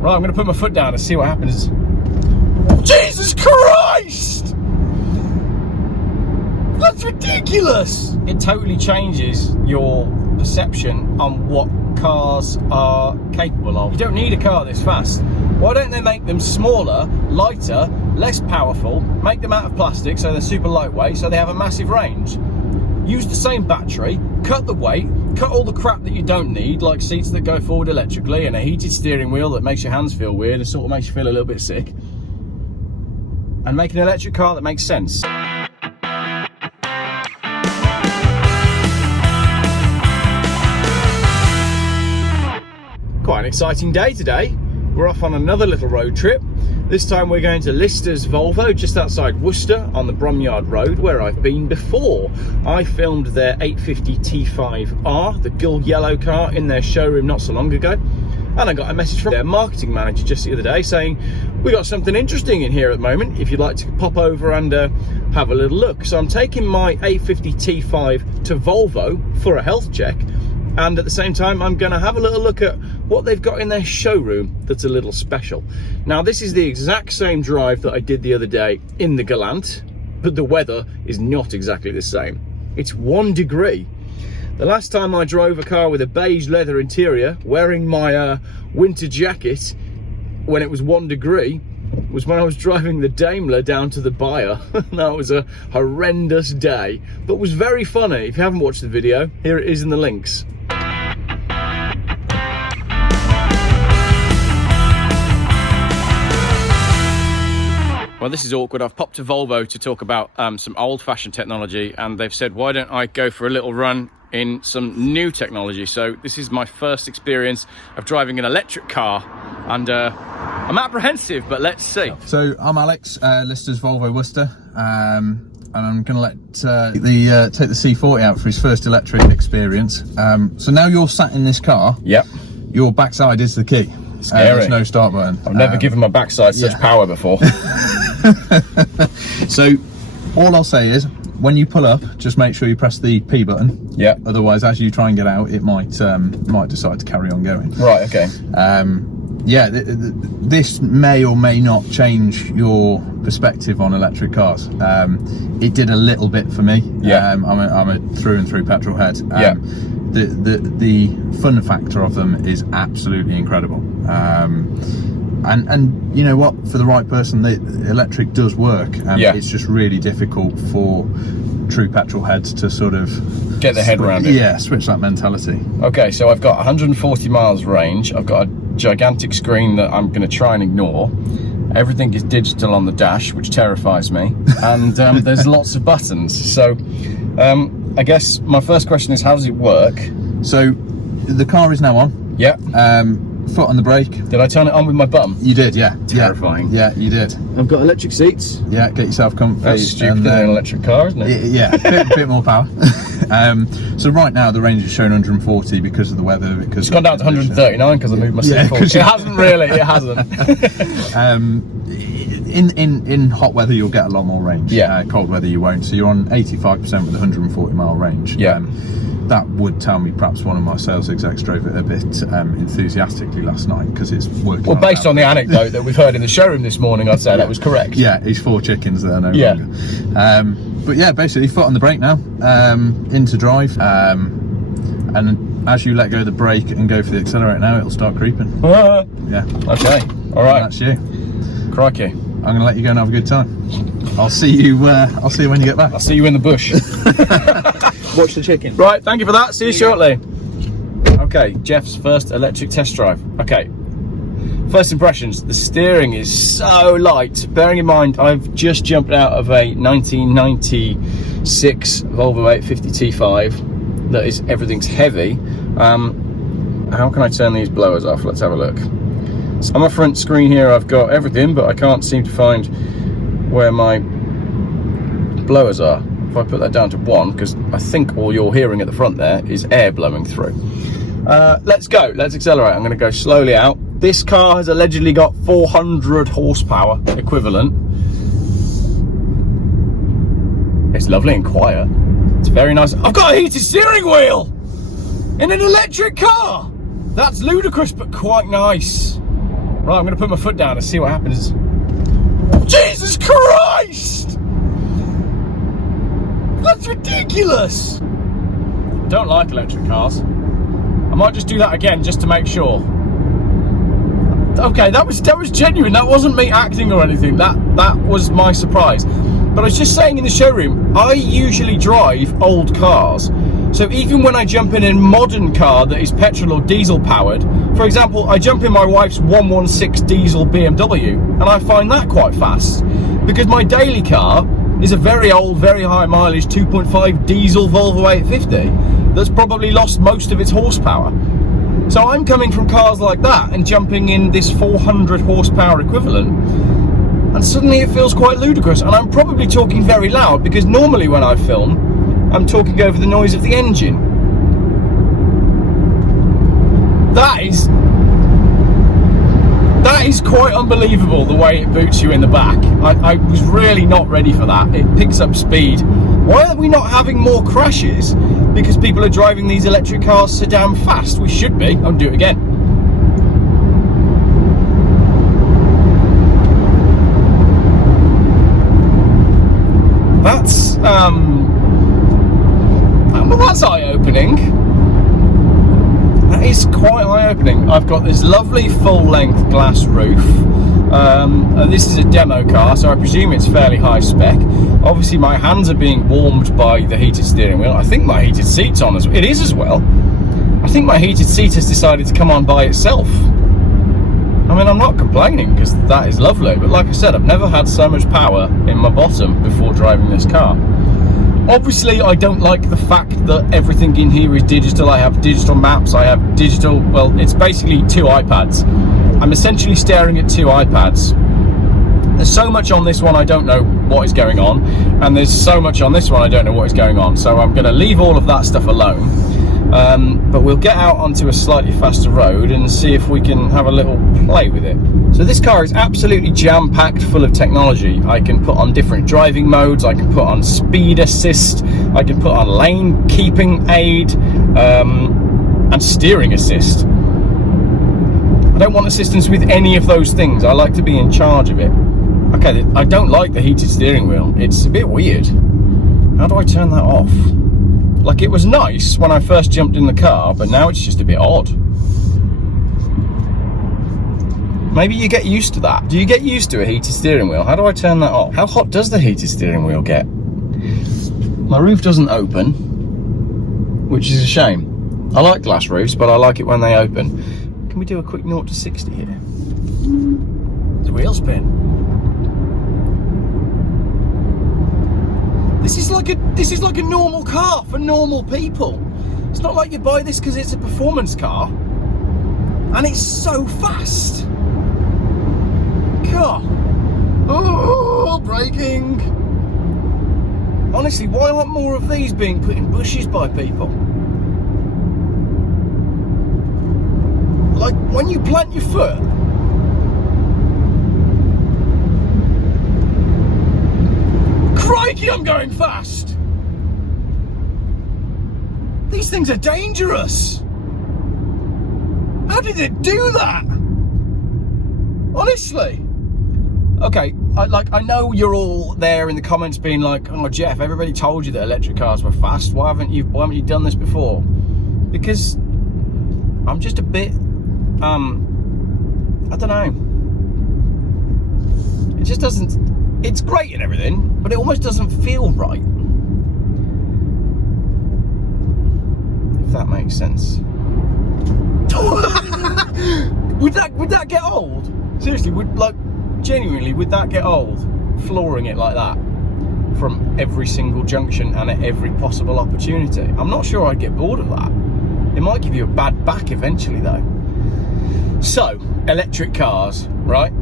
Right, I'm going to put my foot down and see what happens. Jesus Christ! That's ridiculous! It totally changes your perception on what cars are capable of. You don't need a car this fast. Why don't they make them smaller, lighter, less powerful, make them out of plastic so they're super lightweight, so they have a massive range? Use the same battery, cut the weight, cut all the crap that you don't need, like seats that go forward electrically and a heated steering wheel that makes your hands feel weird and sort of makes you feel a little bit sick, and make an electric car that makes sense. Quite an exciting day today. We're off on another little road trip. This time we're going to Lister's Volvo, just outside Worcester on the Bromyard Road, where I've been before. I filmed their 850 T5R, the gull yellow car, in their showroom not so long ago. And I got a message from their marketing manager just the other day saying, we got something interesting in here at the moment, if you'd like to pop over and have a little look. So I'm taking my 850 T5 to Volvo for a health check. And at the same time, I'm going to have a little look at what they've got in their showroom that's a little special. Now, this is the exact same drive that I did the other day in the Galant, but the weather is not exactly the same. It's 1 degree. The last time I drove a car with a beige leather interior, wearing my winter jacket when it was 1 degree, was when I was driving the Daimler down to the buyer. That was a horrendous day, but was very funny. If you haven't watched the video, here it is in the links. Well, this is awkward. I've popped to Volvo to talk about some old-fashioned technology, and they've said, why don't I go for a little run in some new technology? So this is my first experience of driving an electric car, and I'm apprehensive, but let's see. So I'm Alex, Lister's Volvo Worcester, and I'm going to let take the C40 out for his first electric experience. So now you're sat in this car. Yep. Your backside is the key. Scary. There's no start button. I've never given my backside such power before. So all I'll say is, when you pull up, just make sure you press the P button. Yeah. Otherwise, as you try and get out, it might decide to carry on going. Right. Okay. Yeah, this may or may not change your perspective on electric cars. It did a little bit for me. Yeah. I'm a through and through petrolhead. Yeah. The fun factor of them is absolutely incredible. And you know what, for the right person, the electric does work. It's just really difficult for true petrol heads to sort of get their head around it. Yeah, switch that mentality. Okay, so I've got 140 miles range. I've got a gigantic screen that I'm going to try and ignore. Everything is digital on the dash, which terrifies me, and there's lots of buttons. So I guess my first question is, how does it work? So the car is now on. Yeah. Foot on the brake. Did I turn it on with my bum? You did, yeah. Terrifying. Yeah, you did. I've got electric seats. Yeah, get yourself comfy. That's stupid in an electric car, isn't it? Yeah, bit more power. So right now the range is showing 140 because of the weather. Because it's gone down to 139 because I moved my seat forward. It hasn't really. It hasn't. In hot weather you'll get a lot more range. Yeah. Cold weather you won't. So you're on 85% with 140 mile range. Yeah. That would tell me perhaps one of my sales execs drove it a bit enthusiastically last night because it's working. Well, based on the anecdote that we've heard in the showroom this morning, I'd say that was correct. Yeah, he's 4 chickens there no longer. But yeah, basically foot on the brake now, into drive, and as you let go of the brake and go for the accelerator now, it'll start creeping. Yeah. Okay. All right. And that's you. Crikey. I'm going to let you go and have a good time. I'll see you when you get back. I'll see you in the bush. Watch the chicken. Right, thank you for that. See you shortly. Okay, Geoff's first electric test drive. Okay, first impressions. The steering is so light. Bearing in mind, I've just jumped out of a 1996 Volvo 850 T5 that is, everything's heavy. How can I turn these blowers off? Let's have a look. So on my front screen here, I've got everything, but I can't seem to find where my blowers are. If I put that down to 1, because I think all you're hearing at the front there is air blowing through. Let's go, let's accelerate. I'm going to go slowly out. This car has allegedly got 400 horsepower equivalent. It's lovely and quiet. It's very nice. I've got a heated steering wheel in an electric car. That's ludicrous, but quite nice. Right, I'm going to put my foot down and see what happens. Jesus Christ! That's ridiculous! Don't like electric cars. I might just do that again just to make sure. Okay, that was genuine. That wasn't me acting or anything. That was my surprise. But I was just saying in the showroom, I usually drive old cars. So even when I jump in a modern car that is petrol or diesel powered, for example, I jump in my wife's 116 diesel BMW, and I find that quite fast. Because my daily car is a very old, very high mileage 2.5 diesel Volvo 850 that's probably lost most of its horsepower. So I'm coming from cars like that and jumping in this 400 horsepower equivalent, and suddenly it feels quite ludicrous. And I'm probably talking very loud because normally when I film, I'm talking over the noise of the engine. That is quite unbelievable, the way it boots you in the back. I was really not ready for that. It picks up speed. Why are we not having more crashes? Because people are driving these electric cars so damn fast. We should be. I'll do it again. That's well, that's eye-opening. That is quite eye-opening. I've got this lovely full-length glass roof. And this is a demo car, so I presume it's fairly high spec. Obviously, my hands are being warmed by the heated steering wheel. I think my heated seat's on as well. It is as well. I think my heated seat has decided to come on by itself. I mean, I'm not complaining because that is lovely, but like I said, I've never had so much power in my bottom before driving this car. Obviously, I don't like the fact that everything in here is digital. I have digital maps, I have digital, well, it's basically two iPads. I'm essentially staring at two iPads. There's so much on this one I don't know what is going on, and there's so much on this one I don't know what is going on, so I'm going to leave all of that stuff alone. But we'll get out onto a slightly faster road and see if we can have a little play with it. So this car is absolutely jam-packed full of technology. I can put on different driving modes, I can put on speed assist, I can put on lane keeping aid, and steering assist. I don't want assistance with any of those things. I like to be in charge of it. Okay, I don't like the heated steering wheel. It's a bit weird. How do I turn that off? Like, it was nice when I first jumped in the car, but now it's just a bit odd. Maybe you get used to that. Do you get used to a heated steering wheel? How do I turn that off? How hot does the heated steering wheel get? My roof doesn't open, which is a shame. I like glass roofs, but I like it when they open. Can we do a quick 0 to 60 here? The wheel spin. This is like a normal car for normal people. It's not like you buy this because it's a performance car, and it's so fast. God. Oh, braking. Honestly, why aren't more of these being put in bushes by people? Like, when you plant your foot, crikey, I'm going fast. These things are dangerous. How did it do that? Honestly. Okay, I know you're all there in the comments being like, oh, Geoff, everybody told you that electric cars were fast. Why haven't you done this before? Because I'm just a bit, I don't know. It just doesn't, it's great and everything, but it almost doesn't feel right. If that makes sense. Would that get old? Seriously, would that get old? Flooring it like that from every single junction and at every possible opportunity. I'm not sure I'd get bored of that. It might give you a bad back eventually though. So, electric cars, right?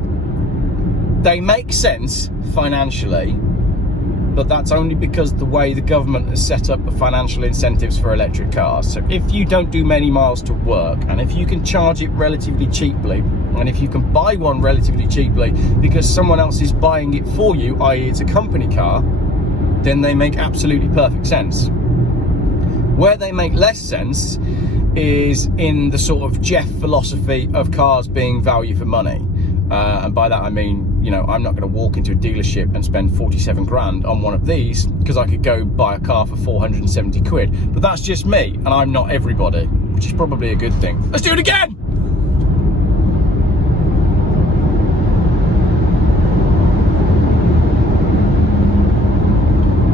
They make sense financially, but that's only because the way the government has set up the financial incentives for electric cars. So if you don't do many miles to work, and if you can charge it relatively cheaply, and if you can buy one relatively cheaply because someone else is buying it for you, i.e. it's a company car, then they make absolutely perfect sense. Where they make less sense is in the sort of Geoff philosophy of cars being value for money. And by that I mean, you know, I'm not going to walk into a dealership and spend 47 grand on one of these, because I could go buy a car for 470 quid. But that's just me, and I'm not everybody, which is probably a good thing. Let's do it again!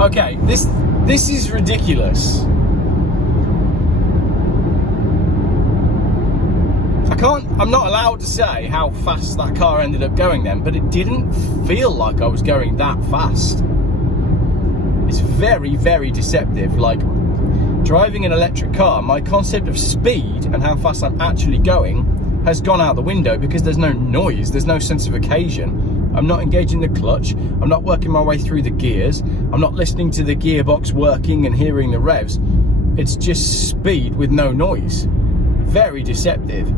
Okay, this is ridiculous. I'm not allowed to say how fast that car ended up going then, but it didn't feel like I was going that fast. It's very, very deceptive. Like, driving an electric car, my concept of speed and how fast I'm actually going has gone out the window, because there's no noise, there's no sense of occasion. I'm not engaging the clutch, I'm not working my way through the gears, I'm not listening to the gearbox working and hearing the revs. It's just speed with no noise. Very deceptive.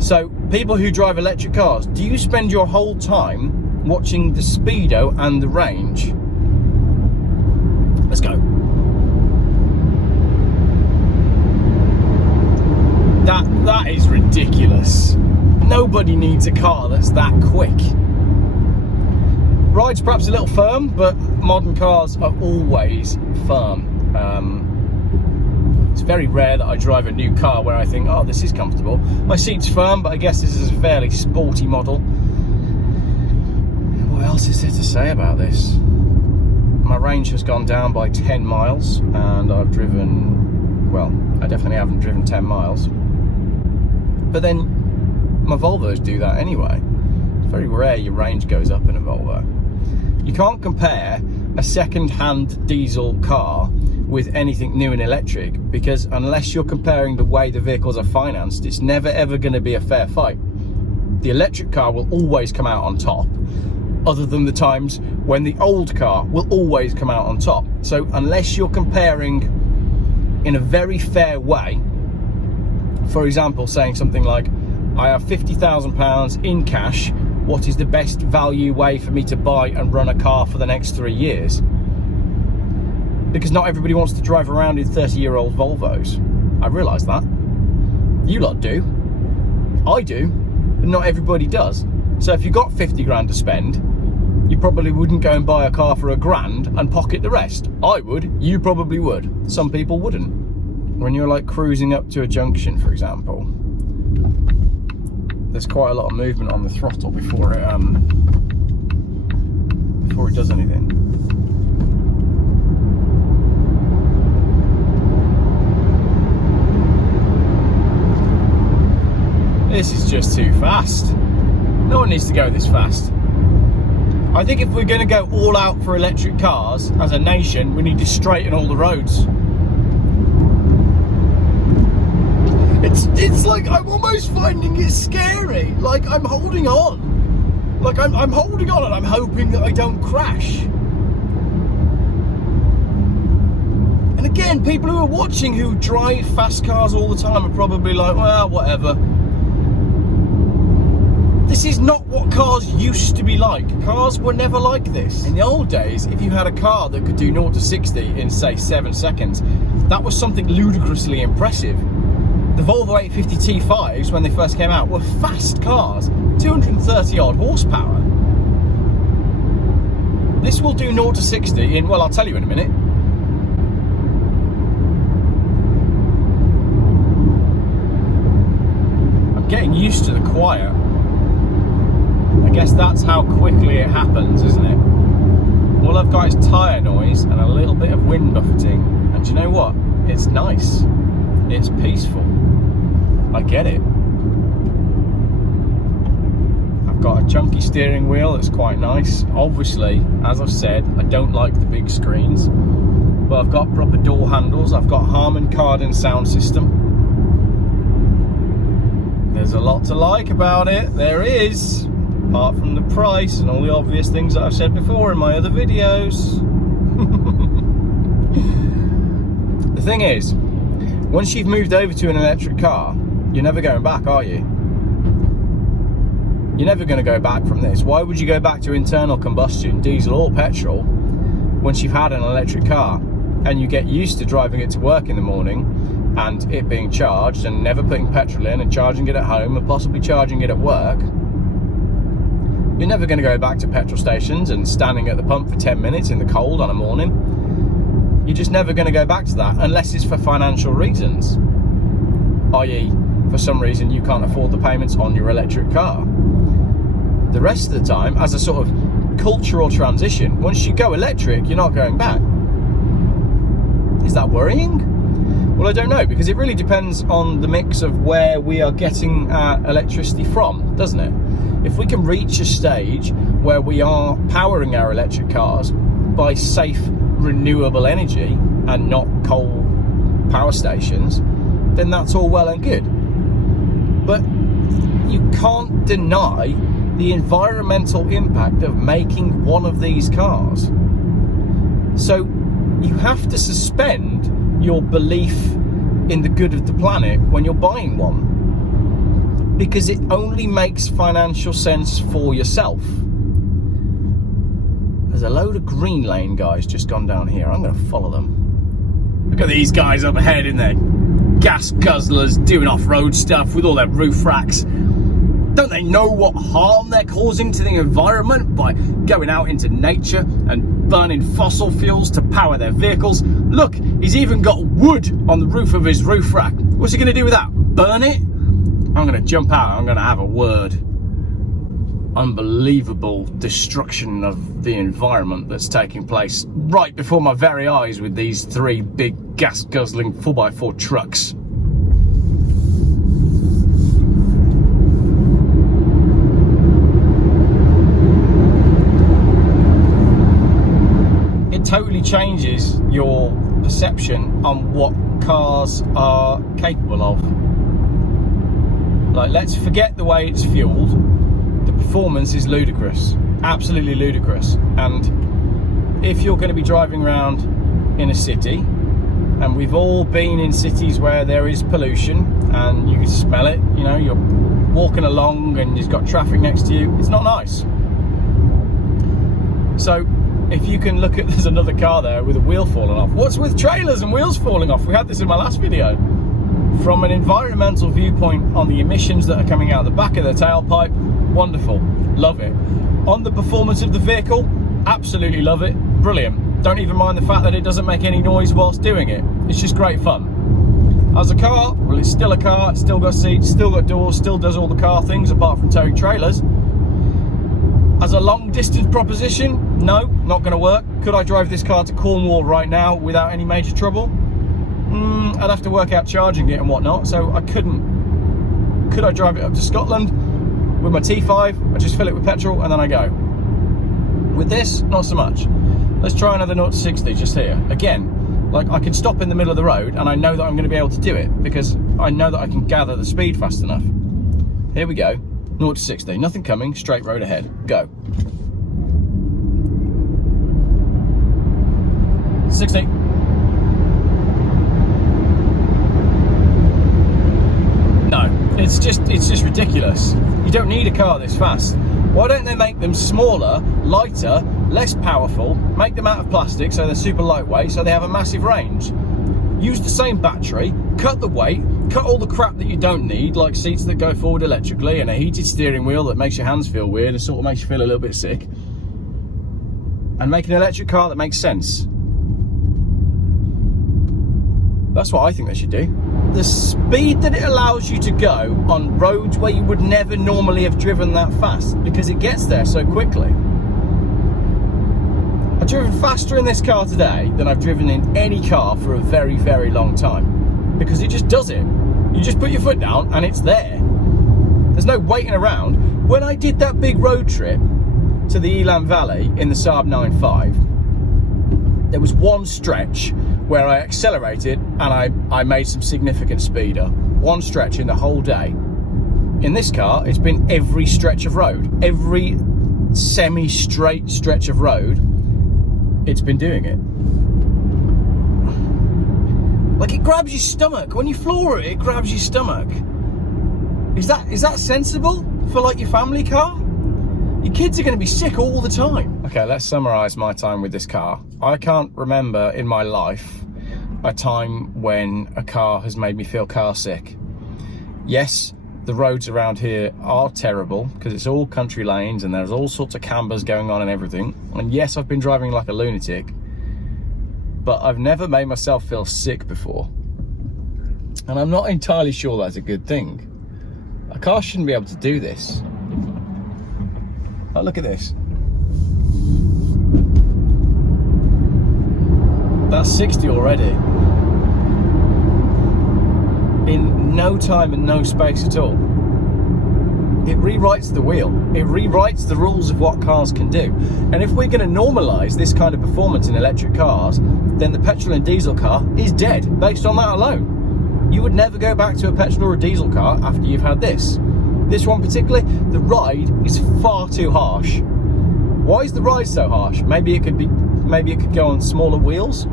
So, people who drive electric cars, do you spend your whole time watching the speedo and the range? Let's go. That is ridiculous. Nobody needs a car that's that quick. Ride's perhaps a little firm, but modern cars are always firm. It's very rare that I drive a new car where I think, oh, this is comfortable. My seat's firm, but I guess this is a fairly sporty model. What else is there to say about this? My range has gone down by 10 miles, and I've driven, well, I definitely haven't driven 10 miles. But then my Volvos do that anyway. It's very rare your range goes up in a Volvo. You can't compare a second-hand diesel car with anything new and electric, because unless you're comparing the way the vehicles are financed, it's never ever going to be a fair fight. The electric car will always come out on top, other than the times when the old car will always come out on top. So unless you're comparing in a very fair way, for example, saying something like, I have £50,000 in cash, what is the best value way for me to buy and run a car for the next 3 years? Because not everybody wants to drive around in 30-year-old Volvos. I realise that. You lot do. I do. But not everybody does. So if you've got 50 grand to spend, you probably wouldn't go and buy a car for £1,000 and pocket the rest. I would. You probably would. Some people wouldn't. When you're like cruising up to a junction, for example, there's quite a lot of movement on the throttle before it does anything. This is just too fast. No one needs to go this fast. I think if we're going to go all out for electric cars as a nation, we need to straighten all the roads. It's like I'm almost finding it scary. Like I'm holding on. Like I'm holding on and I'm hoping that I don't crash. And again, people who are watching who drive fast cars all the time are probably like, well, whatever. This is not what cars used to be like. Cars were never like this. In the old days, if you had a car that could do 0 to 60 in, say, 7 seconds, that was something ludicrously impressive. The Volvo 850 T5s, when they first came out, were fast cars, 230 odd horsepower. This will do 0 to 60 in, well, I'll tell you in a minute. I'm getting used to the quiet. I guess that's how quickly it happens, isn't it? All I've got is tyre noise and a little bit of wind buffeting. And do you know what? It's nice. It's peaceful. I get it. I've got a chunky steering wheel that's quite nice. Obviously, as I've said, I don't like the big screens. But I've got proper door handles. I've got Harman Kardon sound system. There's a lot to like about it. There is. Apart from the price and all the obvious things that I've said before in my other videos. The thing is, once you've moved over to an electric car, you're never going back, are you? You're never going to go back from this. Why would you go back to internal combustion, diesel or petrol, once you've had an electric car and you get used to driving it to work in the morning and it being charged and never putting petrol in and charging it at home and possibly charging it at work? You're never going to go back to petrol stations and standing at the pump for 10 minutes in the cold on a morning. You're just never going to go back to that unless it's for financial reasons, i.e. for some reason you can't afford the payments on your electric car. The rest of the time, as a sort of cultural transition, once you go electric, you're not going back. Is that worrying? Well, I don't know, because it really depends on the mix of where we are getting our electricity from, doesn't it? If we can reach a stage where we are powering our electric cars by safe, renewable energy and not coal power stations, then that's all well and good. But you can't deny the environmental impact of making one of these cars. So you have to suspend your belief in the good of the planet when you're buying one, because it only makes financial sense for yourself. There's a load of green lane guys just gone down here. I'm going to follow them. Look at these guys up ahead in their gas guzzlers doing off-road stuff with all their roof racks. Don't they know what harm they're causing to the environment by going out into nature and burning fossil fuels to power their vehicles? Look, he's even got wood on the roof of his roof rack. What's he going to do with that? Burn it? I'm going to jump out. I'm going to have a word. Unbelievable destruction of the environment that's taking place right before my very eyes with these three big gas-guzzling 4x4 trucks. Totally changes your perception on what cars are capable of. Like, let's forget the way it's fueled. The performance is ludicrous, absolutely ludicrous. And if you're going to be driving around in a city, and we've all been in cities where there is pollution and you can smell it, you know, you're walking along and you've got traffic next to you, it's not nice. So if you can look at, there's another car there with a wheel falling off. What's with trailers and wheels falling off? We had this in my last video. From an environmental viewpoint on the emissions that are coming out the back of the tailpipe, wonderful, love it. On the performance of the vehicle, absolutely love it, brilliant. Don't even mind the fact that it doesn't make any noise whilst doing it. It's just great fun. As a car, well, it's still a car, it's still got seats, still got doors, still does all the car things apart from towing trailers. As a long distance proposition, no, not going to work. Could I drive this car to Cornwall right now without any major trouble? I'd have to work out charging it and whatnot, so I couldn't. Could I drive it up to Scotland with my T5? I just fill it with petrol and then I go. With this, not so much. Let's try another 0 to 60 just here. Again, like, I can stop in the middle of the road and I know that I'm going to be able to do it because I know that I can gather the speed fast enough. Here we go. 0 to 60, nothing coming, straight road ahead, go. 60. No, it's just ridiculous. You don't need a car this fast. Why don't they make them smaller, lighter, less powerful, make them out of plastic so they're super lightweight so they have a massive range? Use the same battery, cut the weight, cut all the crap that you don't need, like seats that go forward electrically and a heated steering wheel that makes your hands feel weird and sort of makes you feel a little bit sick, and make an electric car that makes sense. That's what I think they should do. The speed that it allows you to go on roads where you would never normally have driven that fast, because it gets there so quickly. I've driven faster in this car today than I've driven in any car for a very, very long time, because it just does it. You just put your foot down and it's there. There's no waiting around. When I did that big road trip to the Elan Valley in the Saab 9.5, there was one stretch where I accelerated and I made some significant speed up. One stretch in the whole day. In this car, it's been every stretch of road. Every semi-straight stretch of road, it's been doing it. Like, it grabs your stomach. When you floor it, it grabs your stomach. Is that sensible for, like, your family car? Your kids are going to be sick all the time. Okay, let's summarise my time with this car. I can't remember in my life a time when a car has made me feel car sick. Yes, the roads around here are terrible because it's all country lanes and there's all sorts of cambers going on and everything. And yes, I've been driving like a lunatic, but I've never made myself feel sick before. And I'm not entirely sure that's a good thing. A car shouldn't be able to do this. Oh, look at this. That's 60 already. In no time and no space at all. It rewrites the wheel. It rewrites the rules of what cars can do. And if we're going to normalise this kind of performance in electric cars, then the petrol and diesel car is dead based on that alone. You would never go back to a petrol or a diesel car after you've had this. This one particularly, the ride is far too harsh. Why is the ride so harsh? Maybe it could go on smaller wheels,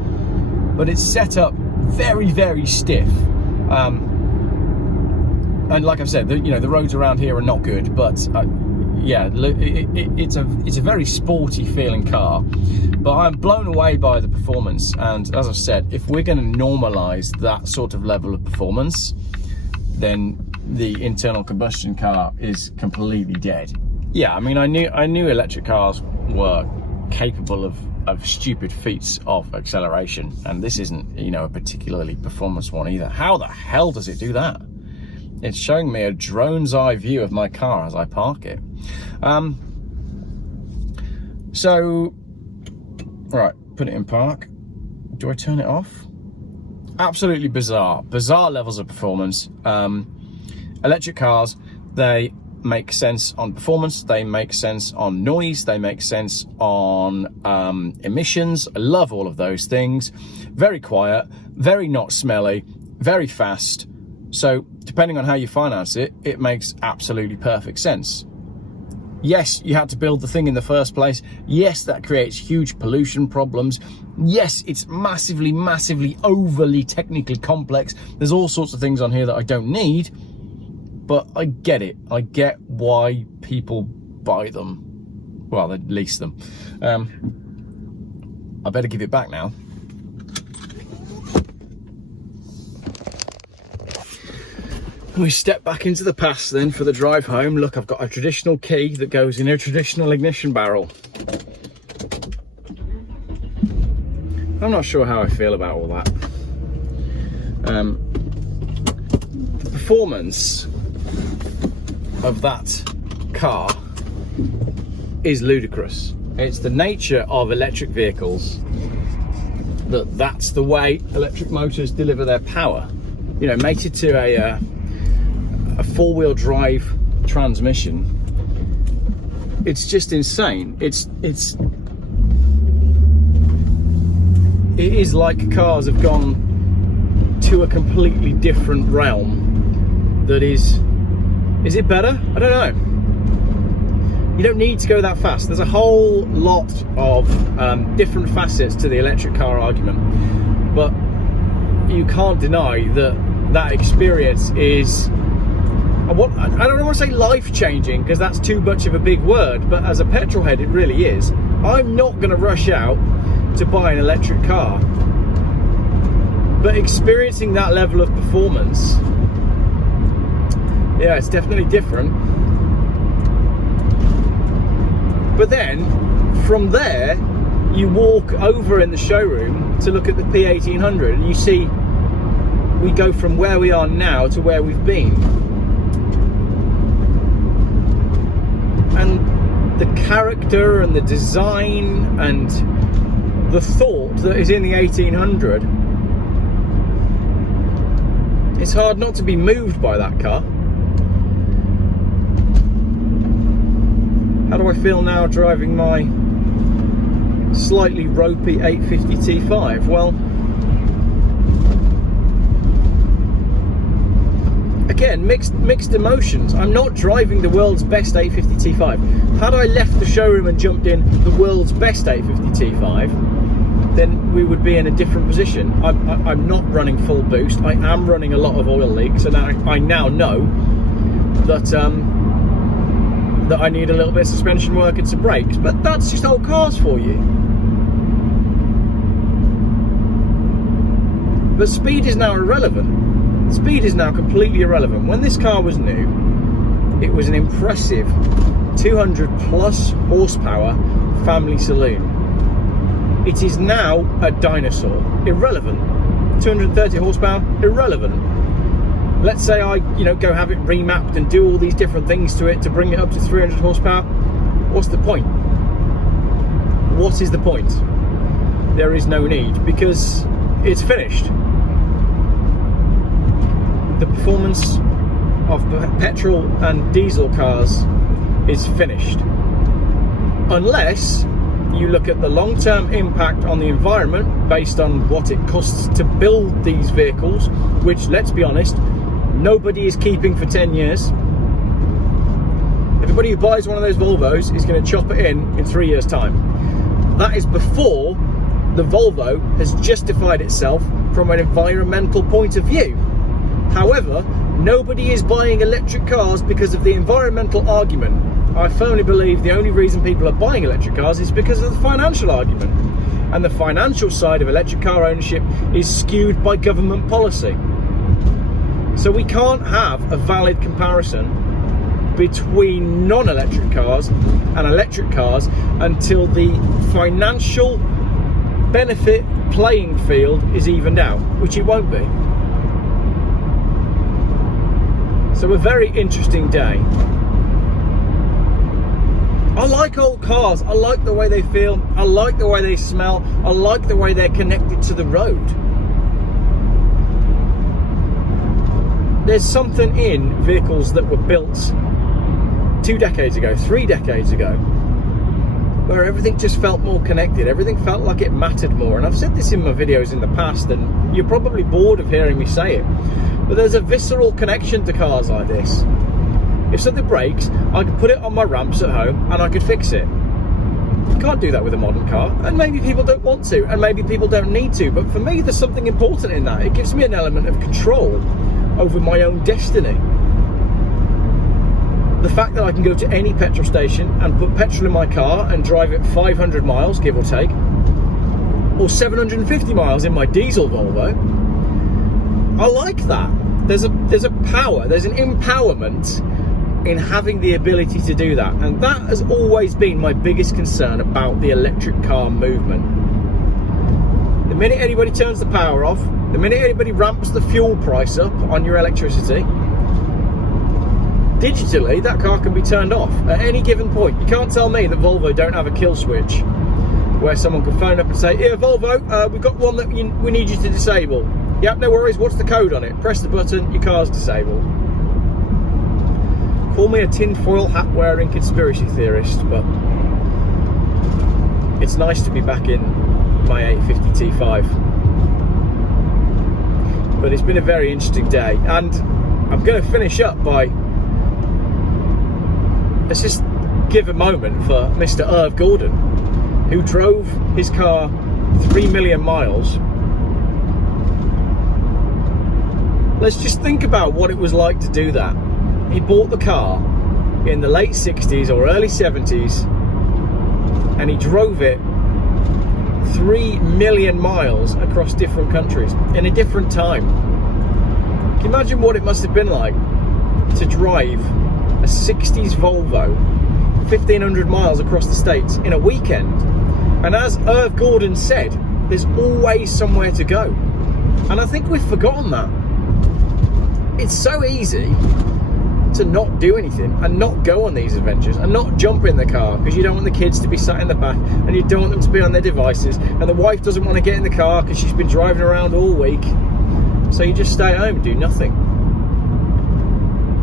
but it's set up very, very stiff. And like I've said, the roads around here are not good, but yeah, it's a very sporty feeling car. But I'm blown away by the performance, and as I've said, if we're going to normalise that sort of level of performance, then the internal combustion car is completely dead. Yeah, I mean, I knew electric cars were capable of stupid feats of acceleration, and this isn't, a particularly performance one either. How the hell does it do that? It's showing me a drone's eye view of my car as I park it. So, right, put it in park. Do I turn it off? Absolutely bizarre levels of performance. Electric cars, they make sense on performance, they make sense on noise, they make sense on emissions. I love all of those things. Very quiet, very not smelly, very fast. So depending on how you finance it, it makes absolutely perfect sense. Yes, you had to build the thing in the first place. Yes, that creates huge pollution problems. Yes, it's massively, massively overly technically complex. There's all sorts of things on here that I don't need, but I get it. I get why people buy them. Well, they lease them. I better give it back now. We step back into the past then for the drive home. Look, I've got a traditional key that goes in a traditional ignition barrel. I'm not sure how I feel about all that. The performance of that car is ludicrous. It's the nature of electric vehicles that's the way electric motors deliver their power. Mated to a four-wheel drive transmission, it's just insane. It is like cars have gone to a completely different realm. That is it better? I don't know. You don't need to go that fast. There's a whole lot of different facets to the electric car argument, but you can't deny that experience is, I don't want to say life-changing because that's too much of a big word, but as a petrolhead it really is. I'm not going to rush out to buy an electric car, but experiencing that level of performance, yeah, it's definitely different. But then from there you walk over in the showroom to look at the P1800 and you see we go from where we are now to where we've been. And the character and the design and the thought that is in the 1800, it's hard not to be moved by that car. How do I feel now driving my slightly ropey 850 T5? Well, again, mixed emotions. I'm not driving the world's best 850 T5. Had I left the showroom and jumped in the world's best 850 T5, then we would be in a different position. I'm not running full boost. I am running a lot of oil leaks, and I now know that that I need a little bit of suspension work and some brakes. But that's just old cars for you. But speed is now irrelevant. Speed is now completely irrelevant. When this car was new, it was an impressive 200 plus horsepower family saloon. It is now a dinosaur, irrelevant. 230 horsepower, irrelevant. Let's say I, go have it remapped and do all these different things to it to bring it up to 300 horsepower. What's the point? What is the point? There is no need, because it's finished. The performance of petrol and diesel cars is finished. Unless you look at the long-term impact on the environment based on what it costs to build these vehicles, which, let's be honest, nobody is keeping for 10 years. Everybody who buys one of those Volvos is going to chop it in 3 years' time. That is before the Volvo has justified itself from an environmental point of view. However, nobody is buying electric cars because of the environmental argument. I firmly believe the only reason people are buying electric cars is because of the financial argument. And the financial side of electric car ownership is skewed by government policy. So we can't have a valid comparison between non-electric cars and electric cars until the financial benefit playing field is evened out, which it won't be. So a very interesting day. I like old cars. I like the way they feel. I like the way they smell. I like the way they're connected to the road. There's something in vehicles that were built 2 decades ago, 3 decades ago, where everything just felt more connected. Everything felt like it mattered more. And I've said this in my videos in the past, and you're probably bored of hearing me say it, but there's a visceral connection to cars like this. If something breaks, I could put it on my ramps at home and I could fix it. You can't do that with a modern car, and maybe people don't want to, and maybe people don't need to, but for me there's something important in that. It gives me an element of control over my own destiny. The fact that I can go to any petrol station and put petrol in my car and drive it 500 miles, give or take, or 750 miles in my diesel Volvo, I like that. There's a power, there's an empowerment in having the ability to do that, and that has always been my biggest concern about the electric car movement. The minute anybody turns the power off, the minute anybody ramps the fuel price up on your electricity, digitally that car can be turned off at any given point. You can't tell me that Volvo don't have a kill switch where someone can phone up and say, "Here Volvo, we've got one that we need you to disable." Yep, no worries, what's the code on it? Press the button, your car's disabled. Call me a tinfoil hat wearing conspiracy theorist, but it's nice to be back in my 850 T5. But it's been a very interesting day, and I'm going to finish up by, let's just give a moment for Mr. Irv Gordon, who drove his car 3 million miles. Let's just think about what it was like to do that. He bought the car in the late 60s or early 70s, and he drove it 3 million miles across different countries in a different time. Can you imagine what it must have been like to drive a 60s Volvo 1,500 miles across the States in a weekend? And as Irv Gordon said, there's always somewhere to go. And I think we've forgotten that. It's so easy to not do anything and not go on these adventures and not jump in the car because you don't want the kids to be sat in the back and you don't want them to be on their devices, and the wife doesn't want to get in the car because she's been driving around all week. So you just stay at home and do nothing.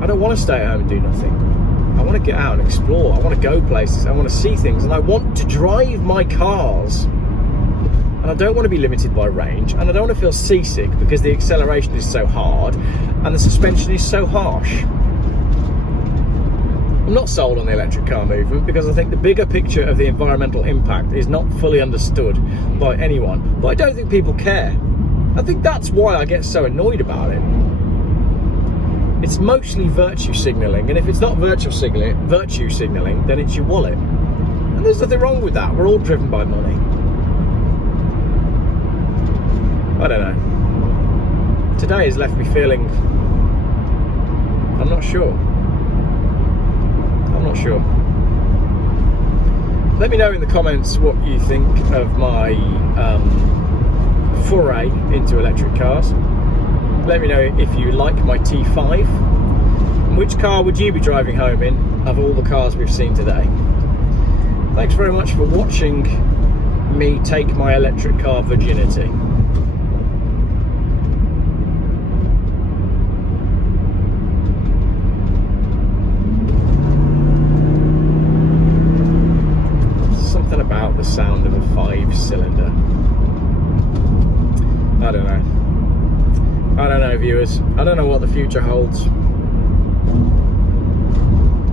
I don't want to stay at home and do nothing. I want to get out and explore. I want to go places. I want to see things, and I want to drive my cars. And I don't want to be limited by range, and I don't want to feel seasick because the acceleration is so hard and the suspension is so harsh. I'm not sold on the electric car movement because I think the bigger picture of the environmental impact is not fully understood by anyone, but I don't think people care. I think that's why I get so annoyed about it. It's mostly virtue signalling, and if it's not virtue signalling, then it's your wallet. And there's nothing wrong with that. We're all driven by money. I don't know. Today has left me feeling, I'm not sure. not sure. Let me know in the comments what you think of my foray into electric cars. Let me know if you like my T5. Which car would you be driving home in of all the cars we've seen today? Thanks very much for watching me take my electric car virginity. Something about the sound of a 5-cylinder. I don't know. I don't know, viewers. I don't know what the future holds.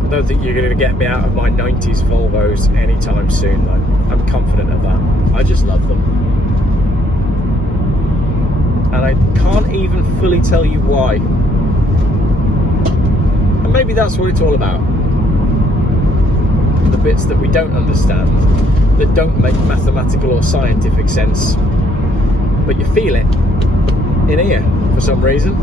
I don't think you're going to get me out of my 90s Volvos anytime soon, though. I'm confident of that. I just love them. And I can't even fully tell you why. And maybe that's what it's all about. The bits that we don't understand, that don't make mathematical or scientific sense, but you feel it in here for some reason.